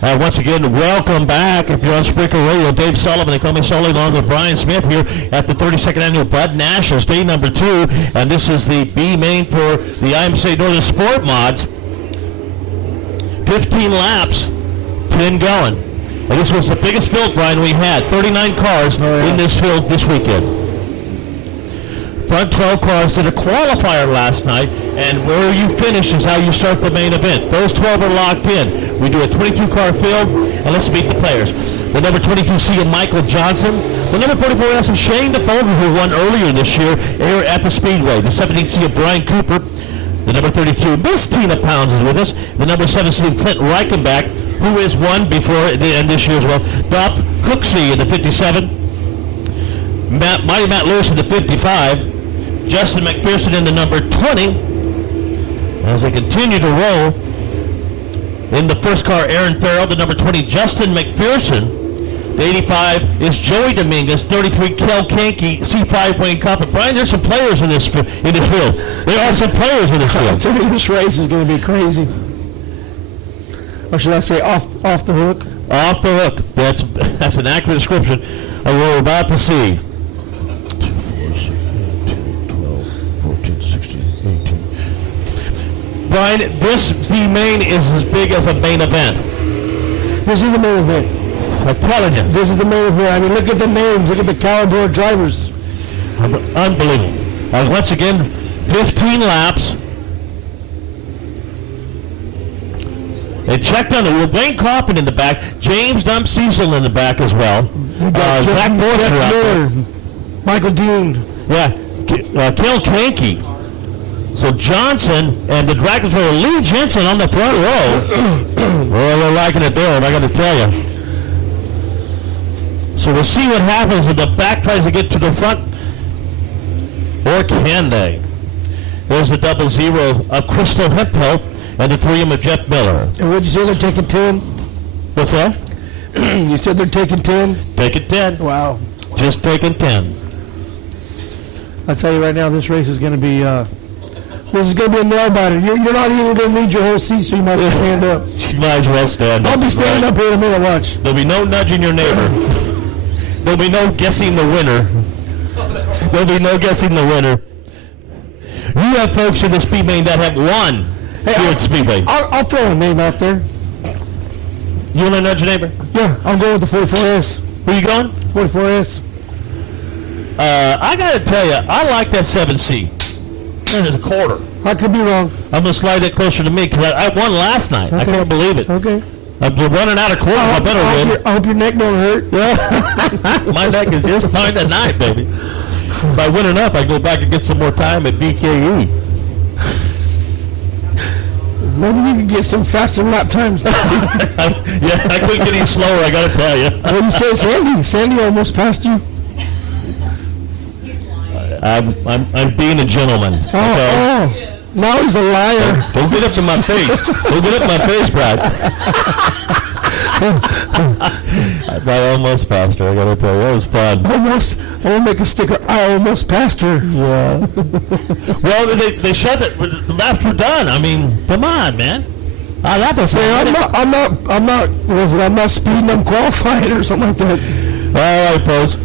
Once again, welcome back. If you're on Spreaker Radio, Dave Sullivan, they call me Sully, along with Brian Smith here at the 32nd Annual Bud Nationals, day number 2. And this is the B main for the IMCA Northern Sport Mods. 15 laps, 10 going. And this was the biggest field, Brian, we had. 39 cars in this field this weekend. Front 12 cars did a qualifier last night, and where you finish is how you start the main event. Those 12 are locked in. We do a 22-car field, and let's meet the players. The number 22 C of Michael Johnson. The number 44 S of Shane DeFolder, who won earlier this year here at the Speedway. The 17 C of Brian Cooper. The number 32 Miss Tina Pounds is with us. The number 7 C of Clint Reichenbach, who has won before the end this year as well. Doc Cooksey in the 57. Mighty Matt Lewis in the 55. Justin McPherson in the number 20. As they continue to roll, in the first car, Aaron Farrell, the number 20, Justin McPherson. The 85 is Joey Dominguez, 33, Kel Kankey, C5 Wayne Coppin. Brian, there's some players in this field. There are some players in this field. I'll tell you, this race is going to be crazy. Or should I say off the hook? Off the hook. That's an accurate description of what we're about to see. 16, 18. Brian, this B main is as big as a main event. This is the main event. I'm telling you. This is the main event. I mean, look at the names. Look at the caliber of drivers. Unbelievable. Once again, 15 laps. And check down there. Wayne Coppin in the back. James Dump Cecil in the back as well. Zach Forster out there. Michael Dean. Yeah. Kel Kankey. So Johnson and the Dragons were Lee Jensen on the front row. Well, they're liking it there, I got to tell you. So we'll see what happens if the back tries to get to the front. Or can they? There's the 00 of Crystal Hempel and the 3M of Jeff Miller. And what did you say, they're taking 10? What's that? You said they're taking 10? Taking 10. Wow. Just taking 10. I'll tell you right now, this race is going to be a nail biter. You're not even going to need your whole seat, so you might as well stand up. You might as well stand up. I'll be standing up here in a minute, watch. There'll be no nudging your neighbor. There'll be no guessing the winner. There'll be no guessing the winner. You have folks in the Speed main that have won here at Speedway. I'll throw a name out there. You want to nudge your neighbor? Yeah, I'm going with the 44S. Who you going? 44S. I got to tell you, I like that 7C. There's a quarter. I could be wrong. I'm going to slide it closer to me because I won last night. Okay. I can't believe it. Okay. I'm running out of quarters. I better win. I hope your neck don't hurt. Yeah. My neck is just fine tonight, baby. If I win enough, I go back and get some more time at BKE. Maybe you can get some faster lap times. Yeah, I couldn't get any slower, I got to tell you. What do you say, Sandy? Sandy almost passed you. I'm being a gentleman. Oh, now he's a liar. Don't get up to my face. Don't get up to my face, Brad. I almost passed her, I gotta tell you. That was fun. Almost. I want to make a sticker. I almost passed her. Yeah. Well, they shut it. The laps were done. I mean, come on, man. I like to say I'm not speeding, I'm qualifying or something like that. All right, folks.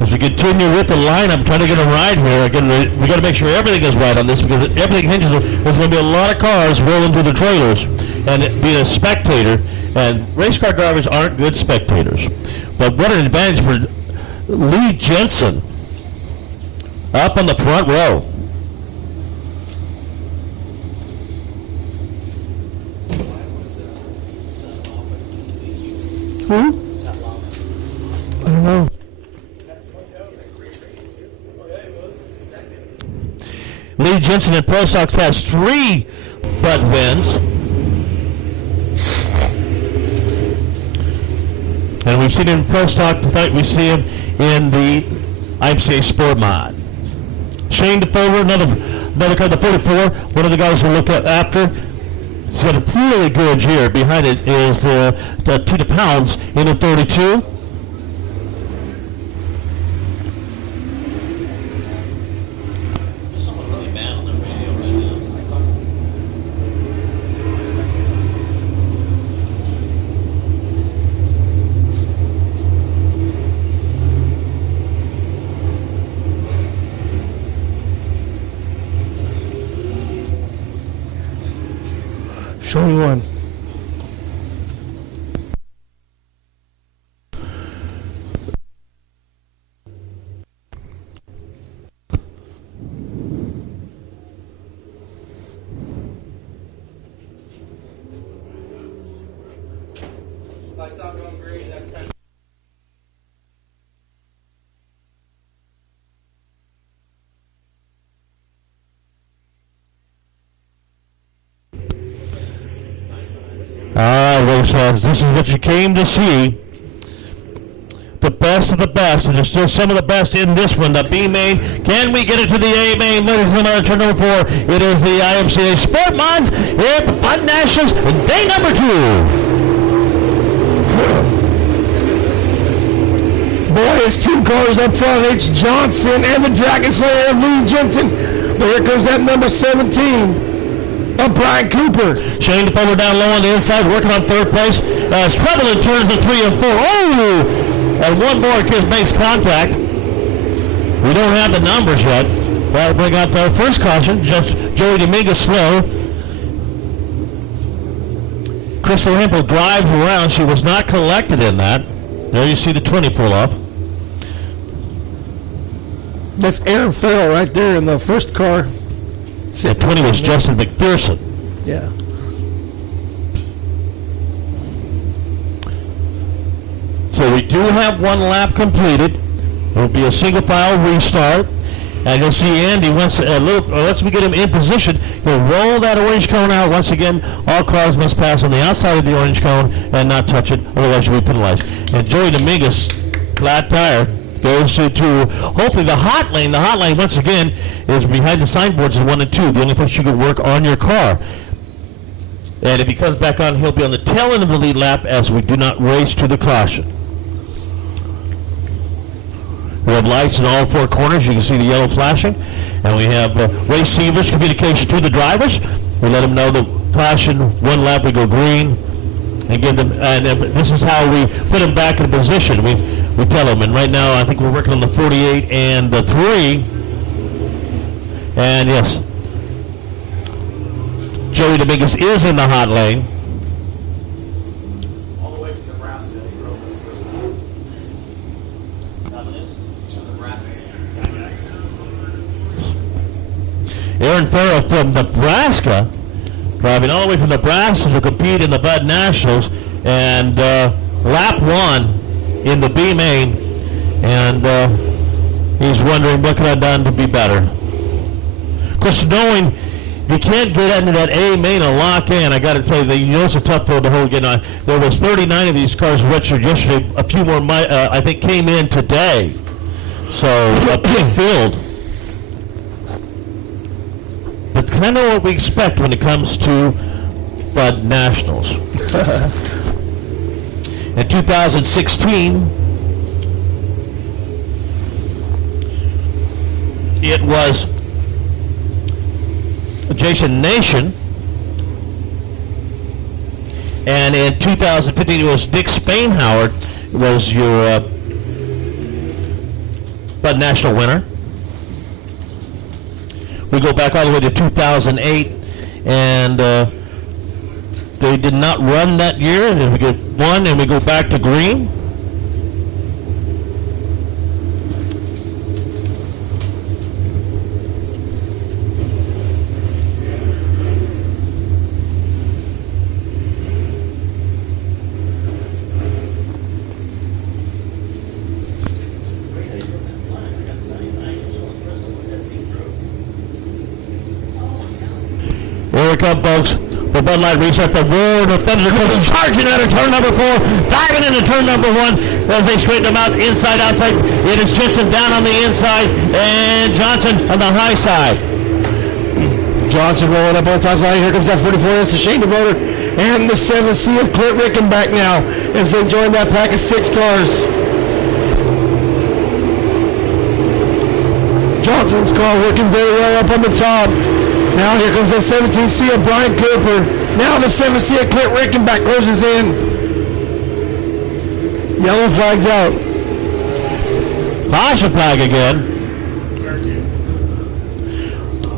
As we continue with the lineup, trying to get a ride here, again, we got to make sure everything is right on this because everything hinges on. There's going to be a lot of cars rolling through the trailers, and being a spectator, and race car drivers aren't good spectators. But what an advantage for Lee Jensen up on the front row. Who? I don't know. Lee Jensen in Pro Stocks has 3 Bud wins. And we've seen him in Pro Stock tonight. We see him in the IMCA Sport Mod. Shane DeFolder, another car, the 44, one of the guys we'll look at after. He's got a really good year. Behind it is the Tina Pounds in the 32. Showing one. Lights out, going green. Next time. All right, race fans, this is what you came to see. The best of the best, and there's still some of the best in this one. The B main. Can we get it to the A main? Ladies and gentlemen, turn number 4. It is the IMCA Sport Mods here at the Bud Nationals, day number 2. Boys, 2 cars up front. It's Johnson and the Dragon Slayer, Lee Jensen. But here comes that number 17. Brian Cooper. Shane DeFoe down low on the inside, working on third place. As Trevelyan turns to 3 and 4. Oh! And one more kid makes contact. We don't have the numbers yet. That'll bring out the first caution. Just Joey Dominguez slow. Crystal Hempel drives around. She was not collected in that. There you see the 20 pull off. That's Aaron Farrell right there in the first car. The 20 was Justin McPherson. Yeah. So we do have one lap completed. It will be a single file restart. And you'll see Andy, once we get him in position, he'll roll that orange cone out. Once again, all cars must pass on the outside of the orange cone and not touch it, otherwise you'll be penalized. And Joey Dominguez, flat tire, goes to hopefully the hot lane. The hot lane, once again, is behind the signboards is 1 and 2. The only place you can work on your car. And if he comes back on, he'll be on the tail end of the lead lap as we do not race to the caution. We have lights in all 4 corners. You can see the yellow flashing. And we have race receivers, communication to the drivers. We let them know the caution, 1 lap we go green. And give them, and this is how we put them back in position. We tell them, and right now I think we're working on the 48 and the 3. And yes, Joey Dominguez is in the hot lane. All the way from Nebraska, he drove in the first time. He's from Nebraska. Aaron Farrell from Nebraska, driving all the way from Nebraska to compete in the Bud Nationals, and lap 1 in the B main, and he's wondering what could I have done to be better. Of course, knowing you can't get into that A main and lock in, I got to tell you, it's a tough road to hold again. There was 39 of these cars registered yesterday. A few more, I think, came in today. So a big field. But kind of what we expect when it comes to Bud Nationals. In 2016, it was Jason Nation, and in 2015 it was Nick Spainhoward was your Bud National winner. We go back all the way to 2008, and they did not run that year, and we get 1, and we go back to green. Here we come, folks. The Bud Light reset. The roar, the Thunder comes charging out of turn number 4, diving into turn number 1 as they straighten them out inside, outside. It is Jensen down on the inside and Johnson on the high side. Johnson rolling up both times. Here comes that 44. That's the Shane DeVoter and the 7C of Clint Rickenback now as they join that pack of 6 cars. Johnson's car working very well up on the top. Now here comes the 17C of Brian Cooper. Now the 7C of Clint Rickenback closes in. Yellow flag's out. Caution flag again.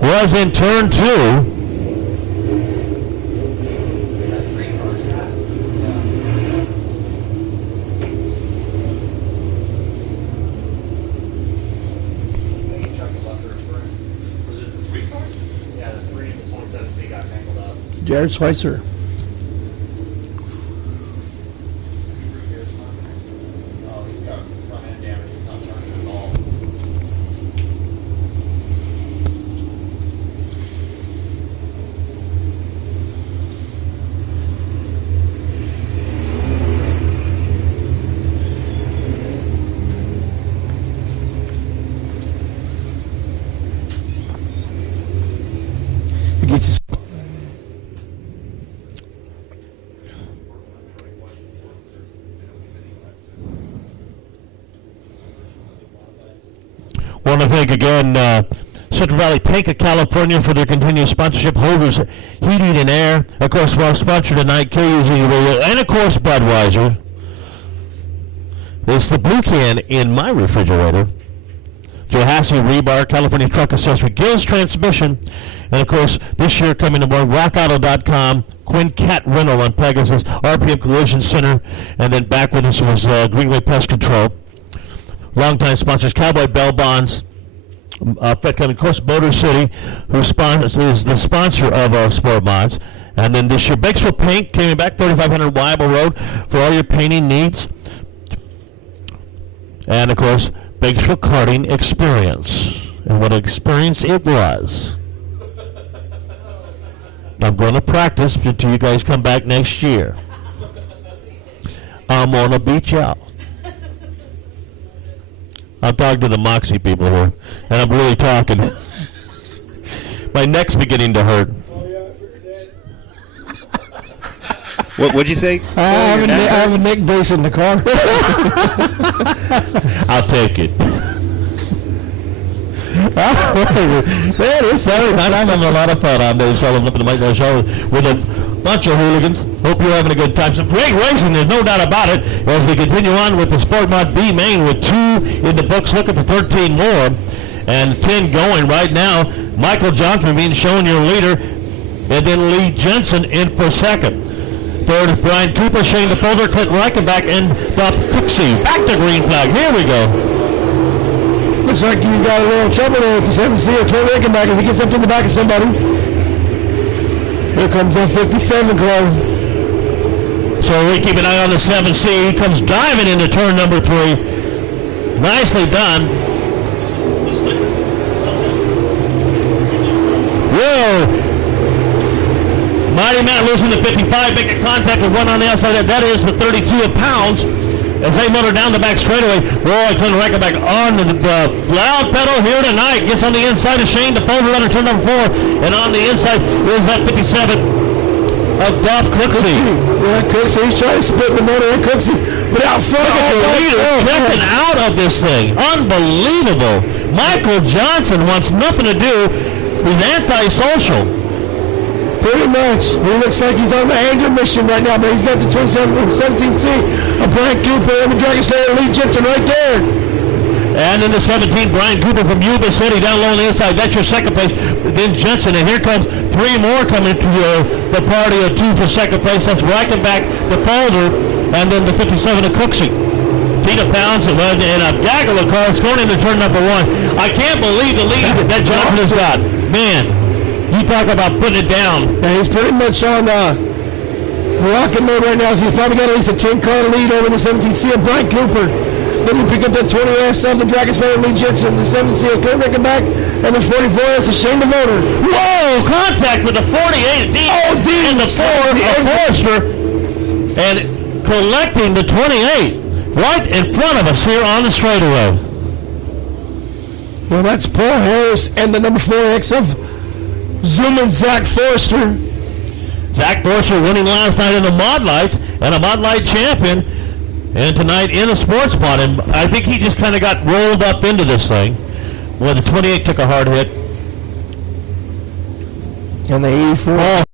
Was in turn 2. Jared Schweitzer. Oh, he's got front end damage. He's not turning at all. He gets his Want to thank again Central Valley Tank of California for their continued sponsorship. Holders Heating and Air, of course, our sponsor tonight, KUZ Radio, and of course Budweiser. It's the blue can in my refrigerator. Johassy Rebar, California Truck Accessory, Gills Transmission, and of course this year coming aboard RockAuto.com, Quinn Cat Rental on Pegasus, RPM Collision Center, and then back with us was Greenway Pest Control. Longtime sponsors, Cowboy Bell Bonds, Fred Cummings, of course, Motor City, who is the sponsor of our Sport Mods. And then this year, Bakesville Paint, coming back, 3500 Wyable Road, for all your painting needs. And, of course, Bakesville Karting Experience. And what an experience it was. I'm going to practice until you guys come back next year. I'm going to beat you out. I'm talking to the Moxie people here, and I'm really talking. My neck's beginning to hurt. What'd you say? I have a neck brace in the car. I'll take it. Man, it's Saturday night. I'm having a lot of fun. I'm Dave Sullivan up in the Mike Miller Show with a bunch of hooligans. Hope you're having a good time. Some great racing, there's no doubt about it, as we continue on with the Sport Mod B main with 2 in the books, looking for 13 more. And 10 going right now. Michael Johnson being shown your leader, and then Lee Jensen in for second. Third is Brian Cooper, Shane DeFolder, Clinton Reichenbach, and Bob Cooksey. Back to green flag. Here we go. Looks like you got a little trouble there with the 7C of Clint Reichenbach as he gets up to the back of somebody. Here comes that 57 car. So we keep an eye on the 7C. He comes diving into turn number 3. Nicely done. Whoa! Mighty Matt losing the 55, making contact with one on the outside. That is the 32 pounds as they motor down the back straightaway. Roy Clinton Reichenbach on the loud pedal here tonight. Gets on the inside of Shane DeFolder under turn number 4. And on the inside is that 57 of Dolph Cooksey. Yeah, Cooksey, he's trying to split the motor in Cooksey. But out front, The leader checking out of this thing. Unbelievable. Michael Johnson wants nothing to do. He's antisocial. Pretty much. He looks like he's on the anger mission right now, but he's got the 17C of Brian Cooper and the Dragon Slayer Lee Jensen right there. And in the 17, Brian Cooper from Yuba City down low on the inside. That's your second place. Then Jensen, and here comes 3 more coming to the party of 2 for second place. That's Reichenbach, DeFolder, and then the 57 of Cooksey. Tina Pounds and a gaggle of cars going into turn number 1. I can't believe the lead that Johnson has got. Man. You talk about putting it down. Yeah, he's pretty much on rocket mode right now. So he's probably got at least a 10-car lead over the 17C of Brian Cooper. Then you pick up that 20S of the Dragon Slayer Lee Jensen, the 7C of Clint Reichenbach, and the 44S of Shane DeVoter. Whoa! Contact with the 48 D and the 4 of Forrester, and collecting the 28 right in front of us here on the straightaway. Well, that's Paul Harris and the number 4X of Zoom and Zach Forrester. Zach Forrester winning last night in the Mod Lights and a Mod Light champion, and tonight in a sports mod. And I think he just kind of got rolled up into this thing where the 28 took a hard hit. And the 84.